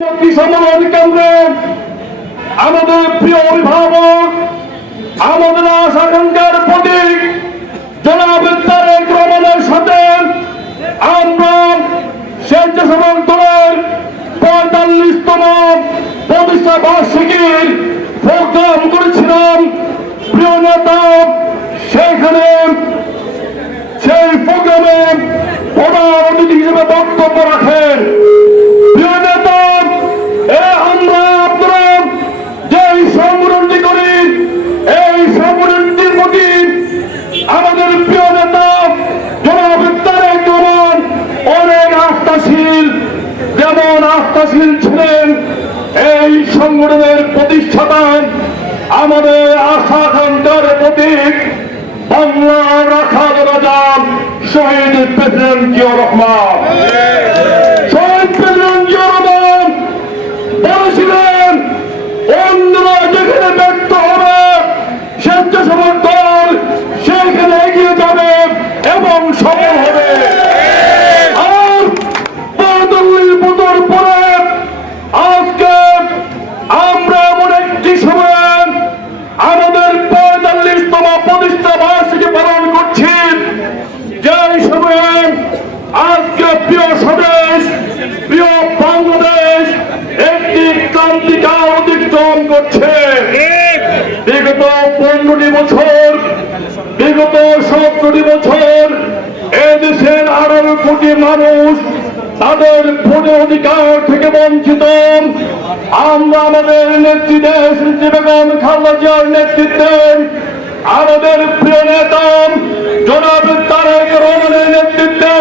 সম্মেলন কেন্দ্রে আমাদের প্রিয় অভিভাবক, আমাদের আশা আকাঙ্ক্ষার প্রতীক জনাব তারেক রহমানের সাথে আমরা স্বেচ্ছাসেবক দলের ৪৫তম প্রতিষ্ঠা বার্ষিকীর প্রোগ্রাম করেছিলাম। প্রিয় নেতা, সেখানে সেই প্রোগ্রামে প্রধান অতিথি হিসেবে বক্তব্য রাখেন। প্রিয় নেতা, আমরা আপনারা যে সংগঠনটি করি, এই সংগঠনটির প্রতি আমাদের প্রিয় নেতা জনাব তারেক রহমান অনেক আস্থাশীল। যেমন আস্থাশীল ছিলেন এই সংগঠনের প্রতিষ্ঠাতা, আমাদের আশা আকাঙ্ক্ষার প্রতীক বাংলার রাখাল রাজা শহীদ প্রেসিডেন্ট জিয়াউর রহমান। শহীদ প্রেসিডেন্ট জিয়াউর রহমান বলেছিলেন, অন্যরা যেখানে ব্যর্থ হবে স্বেচ্ছাসেবক দল সেখানে এগিয়ে যাবে এবং সফল হবে। আর ৪৫ বছর পরে আজকে আমরা এমন একটি সময়ে আমাদের ৪৫তম প্রতিষ্ঠা বার্ষিকী পালন করছি, যে সময়ে আজকে প্রিয় স্বদেশ, প্রিয় বাংলাদেশ একটি ক্রান্তিকাল অতিক্রম করছে। বিগত ১৫টি বছর, বিগত ১৭টি বছর এদেশের ১৮ কোটি মানুষ তাদের ভোটের অধিকার থেকে বঞ্চিত। আমরা আমাদের নেত্রী দেশ বেগম খালেদা জিয়ার নেতৃত্বে, আমাদের প্রিয় নেতা জনাব তারেক রহমানের নেতৃত্বে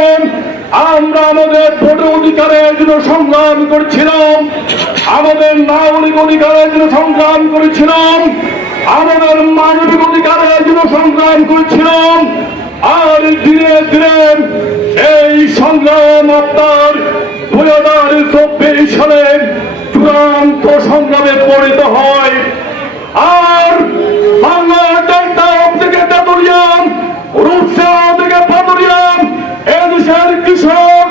আমরা আমাদের ভোটের অধিকারের জন্য সংগ্রাম করেছিলাম, আমাদের নাগরিক অধিকারের জন্য সংগ্রাম করেছিলাম, আমাদের মানবিক অধিকারের জন্য সংগ্রাম করেছিলাম। আর ধীরে ধীরে এই সংগ্রাম আপনার ২০২৪ সালে চূড়ান্ত সংগ্রামে পরিণত হয়। আর বাংলার টেকনাফ থেকে তেতুলিয়াম, রূপসা থেকে পাতুরিয়াম এদেশের কৃষক,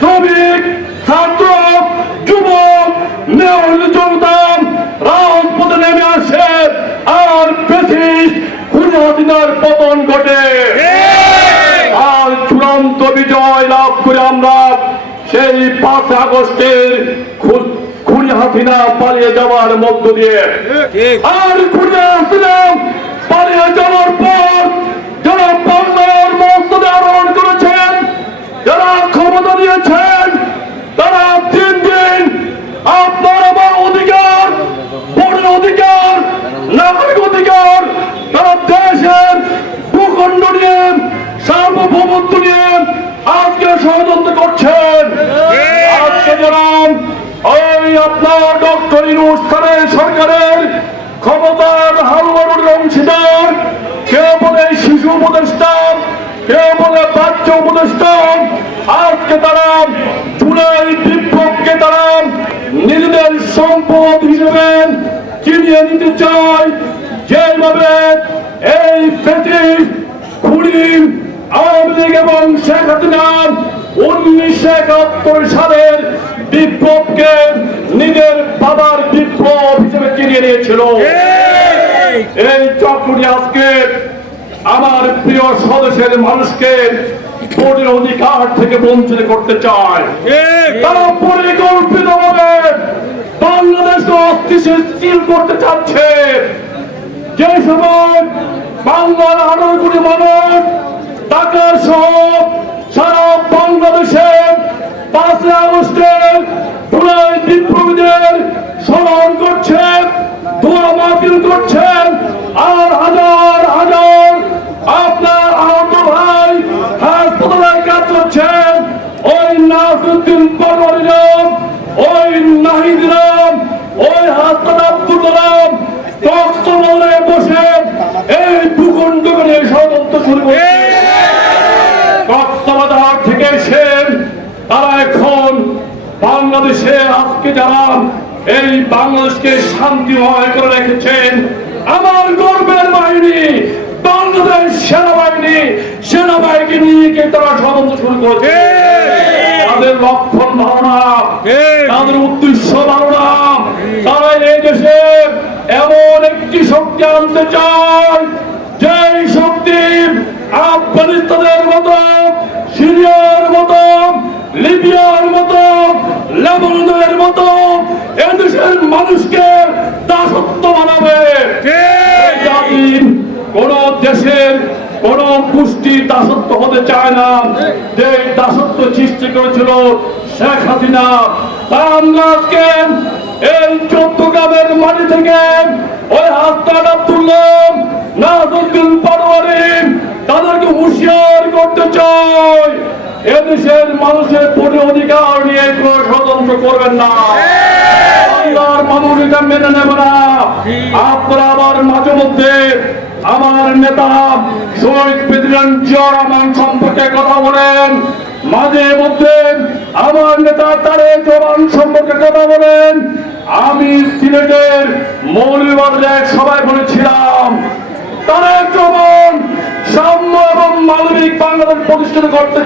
শ্রমিক, ছাত্র, যুবক, জনতা রাজপথে নেমে আসে। আর ব্রিটিশ খুনির পতন ঘটে। আর চূড়ান্ত বিজয় লাভ করে আমরা সেই ৫ আগস্টের খুনি হাসিনা পালিয়ে যাওয়ার মধ্য দিয়ে, আর খুনি হাসিনা পালিয়ে যাওয়ার পর যারা বাংলার মস্তদে আরোহণ করেছেন, যারা ক্ষমতা দিয়েছেন, তারা দিন দিন আপনার আমার অধিকার, ভোটের অধিকার, নাগরিক অধিকার, তারা দেশের ভূখণ্ড নিয়ে, সার্বভৌমত্ব নিয়ে আজকে ষড়যন্ত্র করছেন। আজকে জানান ওই আপনার ডক্টর ইউনূস খানের সরকারের ক্ষমতার হালুয়ার অংশীদার, কেউ বলে শিশু উপদেষ্টা, কেউ বলে বাচ্চা উপদেষ্টা। আজকে তারা জুলাই বিপ্লবকে তারা নিজেদের সম্পদ হিসেবে চিনিয়ে নিতে চায়। যেভাবে এই ব্রিটিশ খুনি আওয়ামী লীগ এবং শেখ হাসিনা ১৯৭১ সালের বিপ্লবকে নিজের বাবার বিপ্লব হিসেবে চিনিয়ে নিয়েছিল। এই চক্রটি আজকে আমার প্রিয় স্বদেশের মানুষকে ভোটের অধিকার থেকে বঞ্চিত করতে চায়। তারা পরিকল্পিতভাবে বাংলাদেশকে অস্থিতিশীল করতে চাচ্ছে। যে সময় বাংলার ১৮ কোটি মানুষ ঢাকা সহ সারা বাংলাদেশে ৫ আগস্টের জুলাই বিপ্লবীদের স্মরণ করছেন, দোয়া মাহফিল করছেন। আর হাজার হাজার আপনার আহত ভাই হাসপাতালে কাজ করছেন। ওই নাসিরউদ্দিন পাটোয়ারিরাম, ওই নাহিদিরাম, ওই হাসপাতাল আব্দুল্লাহ কক্সবাজারে বসে এই ভূখণ্ডকে নিয়ে ষড়যন্ত্র শুরু করে। কক্সবাজার থেকে এসে তারা এখন বাংলাদেশে আজকে যারা এই বাংলাদেশকে শান্তিময় করে রেখেছেন, আমার গর্বের বাহিনী বাংলাদেশ সেনাবাহিনী, সেনাবাহিনীকে নিয়ে তারা ষড়যন্ত্র শুরু করেছে। তাদের লক্ষণ ভালো না, তাদের উদ্দেশ্য ভালো না। তারা এই দেশে এমন একটি শক্তি আনতে চায় যে শক্তি আফগানিস্তানের মতো, সিরিয়ার মতো, লিবিয়ার মতো, লেবাননের মতো এদেশের মানুষকে দাসত্ব বানাবে। কোন দেশের কোন গোষ্ঠী দাসত্ব হতে চায় না। যে দাসত্ব সৃষ্টি করেছিল শেখ হাসিনা, তা আমরা আজকে এই চট্টগ্রামের মাটি থেকে ওই হাসনাত আব্দুল্লাহ, নাজউদ্দিন পাটোয়ারি তাদেরকে হুঁশিয়ার করতে চাই, এদেশের মানুষের ভোটের অধিকার নিয়ে কোনো ষড়যন্ত্র করবেন না। বাংলার মানুষ এটা মেনে নেবে না। আপনারা আবার মাঝে মধ্যে আমার নেতা শহীদ প্রেসিডেন্ট জিয়া রহমান সম্পর্কে কথা বলেন, মাঝে মধ্যে আমার নেতা তারেক রহমান সম্পর্কে কথা বলেন। আমি সিলেটের মৌলভীবাজারে এক সভায় বলেছিলাম, তারেক রহমান সাম্য এবং মানবিক বাংলাদেশ প্রতিষ্ঠিত করতে